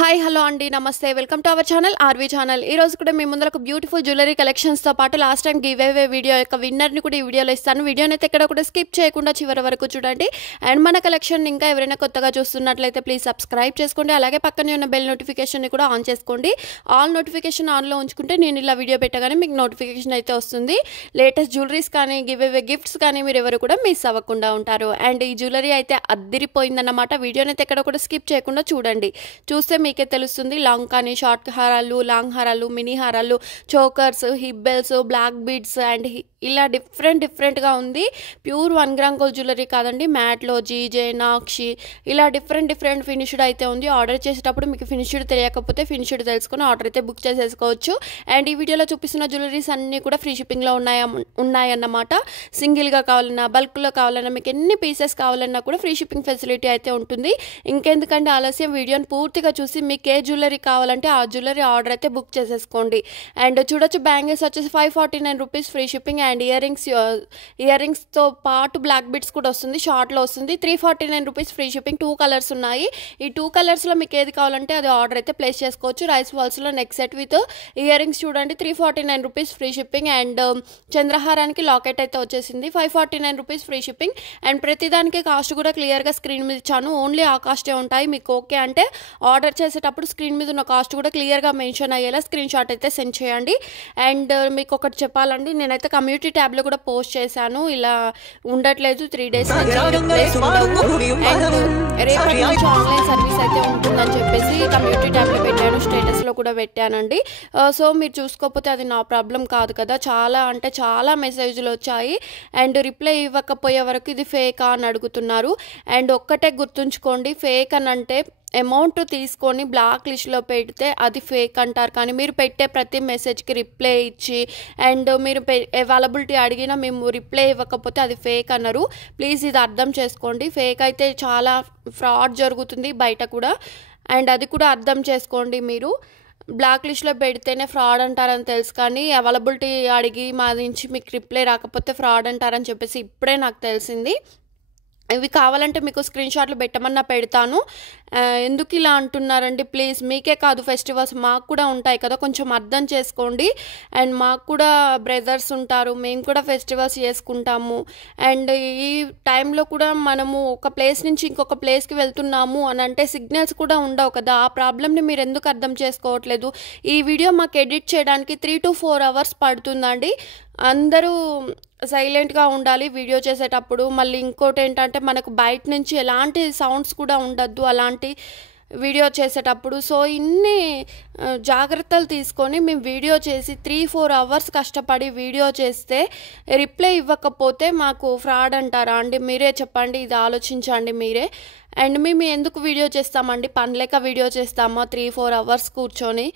Hi hello అండి namaste welcome to our channel RV channel. ఈ రోజు కూడా మీ ముందర ఒక బ్యూటిఫుల్ జ్యువెలరీ కలెక్షన్స్తో పాటు last time give away video యొక్క విన్నర్ని కూడా ఈ వీడియోలో ఇస్తాను. వీడియోని అయితే ఎక్కడ కూడా స్కిప్ చేయకుండా చివరి వరకు చూడండి. అండ్ మన కలెక్షన్ ఇంకా ఎవరైనా కొత్తగా చూస్తున్నట్లయితే ప్లీజ్ సబ్స్క్రైబ్ చేసుకోండి. అలాగే పక్కనే ఉన్న బెల్ నోటిఫికేషన్ని కూడా ఆన్ చేసుకోండి. ఆల్ నోటిఫికేషన్ ఆన్లో ఉంచుకుంటే నేను ఇలా వీడియో పెట్టగానే మీకు నోటిఫికేషన్ అయితే వస్తుంది. లేటెస్ట్ జ్యువెలరీస్ కానీ గివ్ అవే గిఫ్ట్స్ కానీ మీరు ఎవరు కూడా మిస్ అవ్వకుండా ఉంటారు. అండ్ ఈ జ్యువెలరీ అయితే అద్దిరిపోయిందన్నమాట. వీడియోని అయితే ఎక్కడ కూడా స్కిప్ చేయకుండా చూడండి. చూస్తే మీకే తెలుస్తుంది. లాంగ్ కానీ షార్ట్ హారాలు, లాంగ్ హారాలు, మినీ హారాలు, chokers, hip belts, black beads and ఇలా డిఫరెంట్గా ఉంది. ప్యూర్ 1 గ్రామ్ గోల్డ్ జ్యువెలరీ కాదండి. మ్యాట్లో జీజే, నాక్షి ఇలా డిఫరెంట్ ఫినిష్డ్ అయితే ఉంది. ఆర్డర్ చేసేటప్పుడు మీకు ఫినిష్డ్ తెలియకపోతే ఫినిష్డ్ తెలుసుకొని ఆర్డర్ అయితే బుక్ చేసేసుకోవచ్చు. అండ్ ఈ వీడియోలో చూపిస్తున్న జ్యువెలరీస్ అన్నీ కూడా ఫ్రీ షిప్పింగ్లో ఉన్నాయన్నమాట. సింగిల్గా కావాలన్నా, బల్క్లో కావాలన్నా, మీకు ఎన్ని పీసెస్ కావాలన్నా కూడా ఫ్రీ షిప్పింగ్ ఫెసిలిటీ అయితే ఉంటుంది. ఇంకెందుకంటే ఆలస్యం, వీడియోని పూర్తిగా చూసి మీకు ఏ జ్యువెలరీ కావాలంటే ఆ జ్యువెలరీ ఆర్డర్ అయితే బుక్ చేసేసుకోండి. అండ్ చూడొచ్చు, బ్యాంగిల్స్ వచ్చేసి 549 rupees free shipping. And ear రింగ్స్తో పాటు బ్లాక్ బిట్స్ కూడా వస్తుంది, షార్ట్లో వస్తుంది. 349 రూపీస్ ఫ్రీ షిప్పింగ్. 2 కలర్స్ ఉన్నాయి. ఈ 2 కలర్స్లో మీకు ఏది కావాలంటే అది ఆర్డర్ అయితే ప్లేస్ చేసుకోవచ్చు. రైస్ బాల్స్లో neck set with ear rings చూడండి, 349 రూపీస్ ఫ్రీ షిప్పింగ్. అండ్ చంద్రహారానికి లాకెట్ అయితే వచ్చేసింది, 549 రూపీస్ ఫ్రీ షిప్పింగ్. అండ్ ప్రతిదానికి కాస్ట్ కూడా క్లియర్గా స్క్రీన్ మీద ఇచ్చాను. ఓన్లీ ఆ కాస్టే ఉంటాయి. మీకు ఓకే అంటే ఆర్డర్ చేసేటప్పుడు స్క్రీన్ మీద ఉన్న కాస్ట్ కూడా క్లియర్గా మెన్షన్ అయ్యేలా స్క్రీన్ షాట్ అయితే సెండ్ చేయండి. అండ్ మీకు ఒకటి చెప్పాలండి, నేనైతే కమ్యూనిటీ ట్యాబ్లో కూడా పోస్ట్ చేశాను. ఇలా ఉండట్లేదు 3 డేస్ నుంచి రిప్లేస్ ఉండవు. అండ్ రేపటి నుంచి ఆన్లైన్ సర్వీస్ అయితే ఉంటుందని చెప్పేసి కమ్యూనిటీ ట్యాబ్లో పెట్టాను, స్టేటస్లో కూడా పెట్టానండి. సో మీరు చూసుకోకపోతే అది నా ప్రాబ్లం కాదు కదా. చాలా మెసేజ్లు వచ్చాయి. అండ్ రిప్లై ఇవ్వకపోయే వరకు ఇది ఫేకా అని అడుగుతున్నారు. అండ్ ఒక్కటే గుర్తుంచుకోండి, ఫేక్ అని అంటే అమౌంట్ తీసుకొని బ్లాక్ లిస్ట్లో పెడితే అది ఫేక్ అంటారు. కానీ మీరు పెట్టే ప్రతి మెసేజ్కి రిప్లై ఇచ్చి అండ్ మీరు అవైలబిలిటీ అడిగినా మేము రిప్లై ఇవ్వకపోతే అది ఫేక్ అన్నారు. ప్లీజ్ ఇది అర్థం చేసుకోండి. ఫేక్ అయితే చాలా ఫ్రాడ్ జరుగుతుంది బయట కూడా. అండ్ అది కూడా అర్థం చేసుకోండి. మీరు బ్లాక్ లిస్ట్లో పెడితేనే ఫ్రాడ్ అంటారని తెలుసు, కానీ అవైలబిలిటీ అడిగి మా నుంచి మీకు రిప్లై రాకపోతే ఫ్రాడ్ అంటారని చెప్పేసి ఇప్పుడే నాకు తెలిసింది. ఇవి కావాలంటే మీకు స్క్రీన్ షాట్లు పెట్టమన్నా పెడతాను. ఎందుకు ఇలా అంటున్నారండి? ప్లీజ్, మీకే కాదు ఫెస్టివల్స్ మాకు కూడా ఉంటాయి కదా, కొంచెం అర్థం చేసుకోండి. అండ్ మాకు కూడా బ్రదర్స్ ఉంటారు, మేము కూడా ఫెస్టివల్స్ చేసుకుంటాము. అండ్ ఈ టైంలో కూడా మనము ఒక ప్లేస్ నుంచి ఇంకొక ప్లేస్కి వెళ్తున్నాము అని అంటే సిగ్నల్స్ కూడా ఉండవు కదా. ఆ ప్రాబ్లమ్ని మీరు ఎందుకు అర్థం చేసుకోవట్లేదు? ఈ వీడియో మాకు ఎడిట్ చేయడానికి 3 to 4 hours పడుతుందండి. అందరూ సైలెంట్గా ఉండాలి వీడియో చేసేటప్పుడు. మళ్ళీ ఇంకోటి ఏంటంటే మనకు బయట నుంచి ఎలాంటి సౌండ్స్ కూడా ఉండద్దు అలాంటి వీడియో చేసేటప్పుడు. సో ఇన్ని జాగ్రత్తలు తీసుకొని మేము వీడియో చేసి 3-4 hours కష్టపడి వీడియో చేస్తే రిప్లై ఇవ్వకపోతే మాకు ఫ్రాడ్ అంటారా అండి? మీరే చెప్పండి, ఇది ఆలోచించండి మీరే. అండ్ మేము ఎందుకు వీడియో చేస్తామండి? పనిలేక వీడియో చేస్తామా 3-4 hours కూర్చొని?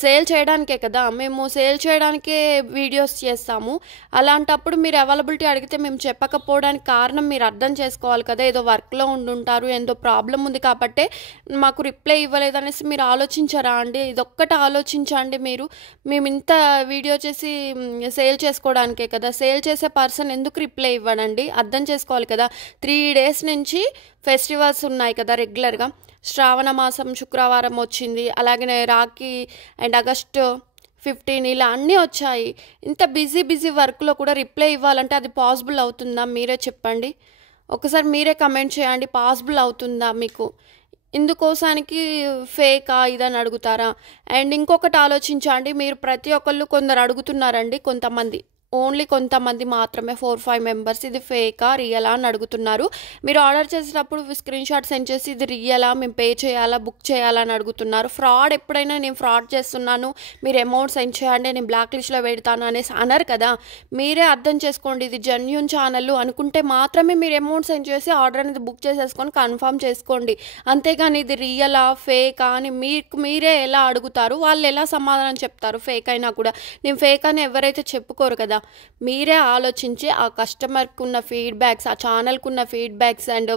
సేల్ చేయడానికే కదా, మేము సేల్ చేయడానికే వీడియోస్ చేస్తాము. అలాంటప్పుడు మీరు అవైలబిలిటీ అడిగితే మేము చెప్పకపోవడానికి కారణం మీరు అర్థం చేసుకోవాలి కదా. ఏదో వర్క్లో ఉండుంటారు, ఏదో ప్రాబ్లం ఉంది కాబట్టే మాకు రిప్లై ఇవ్వలేదనేసి మీరు ఆలోచించరా అండి? ఇదొక్కటి ఆలోచించండి మీరు. మేము ఇంత వీడియో చేసి సేల్ చేసుకోవడానికే కదా. సేల్ చేసే పర్సన్ ఎందుకు రిప్లై ఇవ్వడండి? అర్థం చేసుకోవాలి కదా. 3 days నుంచి ఫెస్టివల్స్ ఉన్నాయి కదా రెగ్యులర్గా. శ్రావణ మాసం శుక్రవారం వచ్చింది, అలాగే రాఖీ అండ్ August 15 ఇలా అన్నీ వచ్చాయి. ఇంత బిజీ వర్క్లో కూడా రిప్లై ఇవ్వాలంటే అది పాసిబుల్ అవుతుందా? మీరే చెప్పండి. ఒకసారి మీరే కమెంట్ చేయండి, పాసిబుల్ అవుతుందా మీకు? ఇందుకోసానికి ఫేకా ఇదని అడుగుతారా? అండ్ ఇంకొకటి ఆలోచించండి, మీరు ప్రతి ఒక్కళ్ళు కొందరు అడుగుతున్నారండి, ఓన్లీ కొంతమంది మాత్రమే 4-5 members ఇది ఫేకా రియలా అని అడుగుతున్నారు. మీరు ఆర్డర్ చేసేటప్పుడు స్క్రీన్ షాట్ సెండ్ చేసి ఇది రియలా, మేము పే చేయాలా, బుక్ చేయాలా అని అడుగుతున్నారు. ఫ్రాడ్ ఎప్పుడైనా నేను ఫ్రాడ్ చేస్తున్నాను, మీరు అమౌంట్ సెండ్ చేయండి, నేను బ్లాక్ లిస్ట్లో పెడతాను అనేసి అనరు కదా. మీరే అర్థం చేసుకోండి. ఇది జెన్యూన్ ఛానల్ అనుకుంటే మాత్రమే మీరు అమౌంట్ సెండ్ చేసి ఆర్డర్ అనేది బుక్ చేసేసుకొని కన్ఫర్మ్ చేసుకోండి. అంతేగాని ఇది రియలా ఫేకా అని మీరే ఎలా అడుగుతారు? వాళ్ళు ఎలా సమాధానం చెప్తారు? ఫేక్ అయినా కూడా నేను ఫేక్ అని ఎవరైతే చెప్పుకోరు కదా. మీరే ఆలోచించి ఆ కస్టమర్కి ఉన్న ఫీడ్బ్యాక్స్, ఆ ఛానల్కి ఉన్న ఫీడ్బ్యాక్స్ అండ్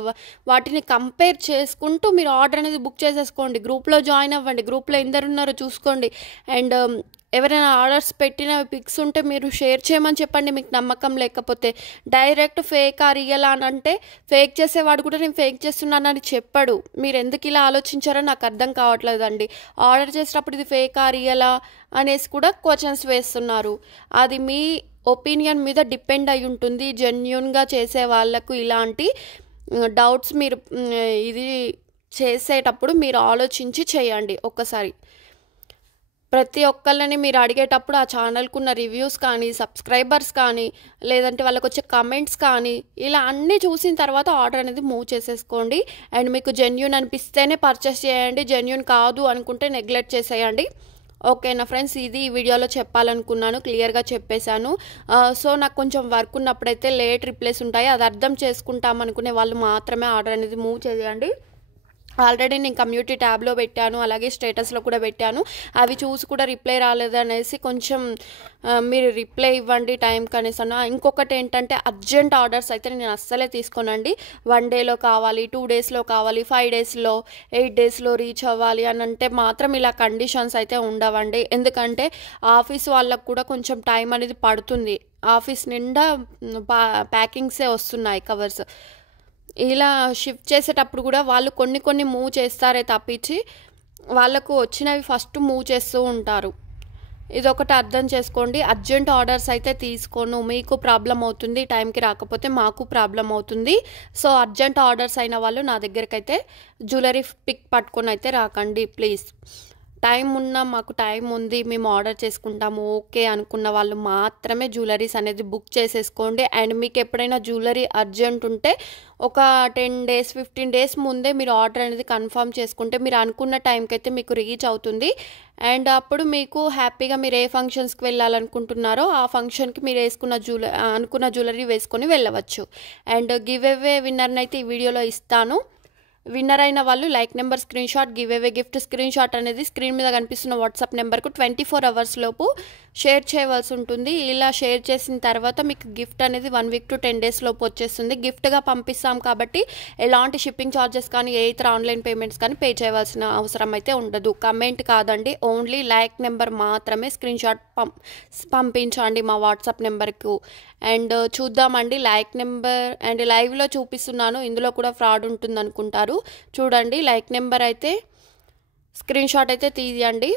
వాటిని కంపేర్ చేసుకుంటూ మీరు ఆర్డర్ అనేది బుక్ చేసేసుకోండి. గ్రూప్లో జాయిన్ అవ్వండి, గ్రూప్లో ఎందరున్నారో చూసుకోండి. అండ్ ఎవరైనా ఆర్డర్స్ పెట్టిన పిక్స్ ఉంటే మీరు షేర్ చేయమని చెప్పండి, మీకు నమ్మకం లేకపోతే. డైరెక్ట్ ఫేక్ రియల్ అని అంటే ఫేక్ చేసేవాడు కూడా నేను ఫేక్ చేస్తున్నానని చెప్పాడు. మీరు ఎందుకు ఇలా ఆలోచించారో నాకు అర్థం కావట్లేదండి. ఆర్డర్ చేసేటప్పుడు ఇది ఫేక్ రియలా అనేసి కూడా క్వశ్చన్స్ వేస్తున్నారు. అది మీ ఒపీనియన్ మీద డిపెండ్ అయి ఉంటుంది. జెన్యూన్గా చేసే వాళ్ళకు ఇలాంటి డౌట్స్ మీరు ఇది చేసేటప్పుడు మీరు ఆలోచించి చేయండి ఒక్కసారి. ప్రతి ఒక్కళ్ళని మీరు అడిగేటప్పుడు ఆ ఛానల్కు ఉన్న రివ్యూస్ కానీ, సబ్స్క్రైబర్స్ కానీ, లేదంటే వాళ్ళకి వచ్చే కమెంట్స్ కానీ, ఇలా అన్నీ చూసిన తర్వాత ఆర్డర్ అనేది మూవ్ చేసేసుకోండి. అండ్ మీకు జెన్యూన్ అనిపిస్తేనే పర్చేస్ చేయండి, జెన్యూన్ కాదు అనుకుంటే నెగ్లెక్ట్ చేసేయండి. ఓకేనా ఫ్రెండ్స్, ఇది ఈ వీడియోలో చెప్పాలనుకున్నాను, క్లియర్గా చెప్పేశాను. సో నాకు కొంచెం వర్క్ ఉన్నప్పుడైతే లేట్ రిప్లైస్ ఉంటాయి, అది అర్థం చేసుకుంటాం అనుకునే వాళ్ళు మాత్రమే ఆర్డర్ అనేది మూవ్ చేయండి. ఆల్రెడీ నేను కమ్యూనిటీ ట్యాబ్లో పెట్టాను, అలాగే స్టేటస్లో కూడా పెట్టాను. అవి చూసి కూడా రిప్లై రాలేదనేసి కొంచెం మీరు రిప్లై ఇవ్వండి టైంకి అనేసాను. ఇంకొకటి ఏంటంటే అర్జెంట్ ఆర్డర్స్ అయితే నేను అస్సలే తీసుకోనండి. 1 డేలో కావాలి, 2 డేస్లో కావాలి, 5 డేస్లో, 8 డేస్లో రీచ్ అవ్వాలి అని అంటే మాత్రం ఇలా కండిషన్స్ అయితే ఉండవండి. ఎందుకంటే ఆఫీస్ వాళ్ళకు కూడా కొంచెం టైం అనేది పడుతుంది. ఆఫీస్ నిండా ప్యాకింగ్సే వస్తున్నాయి కవర్స్. ఇలా షిఫ్ట్ చేసేటప్పుడు కూడా వాళ్ళు కొన్ని మూవ్ చేస్తారే తప్పించి వాళ్ళకు వచ్చినవి ఫస్ట్ మూవ్ చేస్తూ ఉంటారు. ఇదొకటి అర్థం చేసుకోండి. అర్జెంట్ ఆర్డర్స్ అయితే తీసుకోను, మీకు ప్రాబ్లం అవుతుంది, టైంకి రాకపోతే మాకు ప్రాబ్లం అవుతుంది. సో అర్జెంట్ ఆర్డర్స్ అయిన వాళ్ళు నా దగ్గరికి అయితే జ్యువెలరీ పిక్ పట్టుకొని అయితే రాకండి ప్లీజ్. టైం ఉన్నా మాకు టైం ఉంది, మేము ఆర్డర్ చేసుకుంటాము ఓకే అనుకున్న వాళ్ళు మాత్రమే జ్యువెలరీస్ అనేది బుక్ చేసేసుకోండి. అండ్ మీకు ఎప్పుడైనా జ్యువెలరీ అర్జెంట్ ఉంటే ఒక 10 డేస్ 15 డేస్ ముందే మీరు ఆర్డర్ అనేది కన్ఫర్మ్ చేసుకుంటే మీరు అనుకున్న టైంకి అయితే మీకు రీచ్ అవుతుంది. అండ్ అప్పుడు మీకు హ్యాపీగా మీరు ఏ ఫంక్షన్స్కి వెళ్ళాలనుకుంటున్నారో ఆ ఫంక్షన్కి మీరు అనుకున్న జ్యువెలరీ వేసుకొని వెళ్ళవచ్చు. అండ్ గివ్ అవే విన్నర్ని అయితే ఈ వీడియోలో ఇస్తాను. విన్నర్ అయిన వాళ్ళు like number screen shot, give away gift screen shot అనేది స్క్రీన్ మీద కనిపిస్తున్న వాట్సాప్ నెంబర్కు 24 అవర్స్ లోపు షేర్ చేయవలసి ఉంటుంది. ఇలా షేర్ చేసిన తర్వాత మీకు గిఫ్ట్ అనేది 1 వీక్ to 10 డేస్ లోపు వచ్చేస్తుంది. గిఫ్ట్గా పంపిస్తాం కాబట్టి ఎలాంటి షిప్పింగ్ ఛార్జెస్ కానీ ఏ ఇతర ఆన్లైన్ పేమెంట్స్ కానీ పే చేయవలసిన అవసరం అయితే ఉండదు. కమెంట్ కాదండి, ఓన్లీ లైక్ నెంబర్ మాత్రమే స్క్రీన్ షాట్ పంపించండి మా వాట్సాప్ నెంబర్కు. అండ్ చూద్దామండి లైక్ నెంబర్. అండ్ లైవ్లో చూపిస్తున్నాను, ఇందులో కూడా ఫ్రాడ్ ఉంటుంది అనుకుంటారు. చూడండి లైక్ నెంబర్ అయితే స్క్రీన్ షాట్ అయితే తీయండి.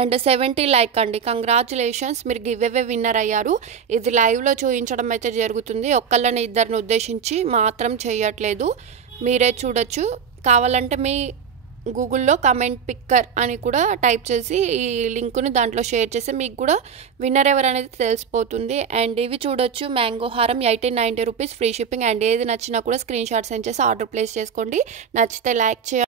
అండ్ 70 లైక్ అండి. కంగ్రాచులేషన్స్, మీరు గివ్ అవే విన్నర్ అయ్యారు. ఇది లైవ్లో చూపించడం అయితే జరుగుతుంది, ఒక్కళ్ళని ఇద్దరిని ఉద్దేశించి మాత్రం చేయట్లేదు. మీరే చూడొచ్చు. కావాలంటే మీ గూగుల్లో కమెంట్ పిక్కర్ అని కూడా టైప్ చేసి ఈ లింకుని దాంట్లో షేర్ చేసి మీకు కూడా విన్నర్ ఎవరు అనేది తెలిసిపోతుంది. అండ్ ఇవి చూడొచ్చు, మ్యాంగో హారం 1890 రూపీస్ ఫ్రీ షిప్పింగ్. అండ్ ఏది నచ్చినా కూడా స్క్రీన్ షాట్ సెండ్ చేసి ఆర్డర్ ప్లేస్ చేసుకోండి. నచ్చితే లైక్ చేయండి.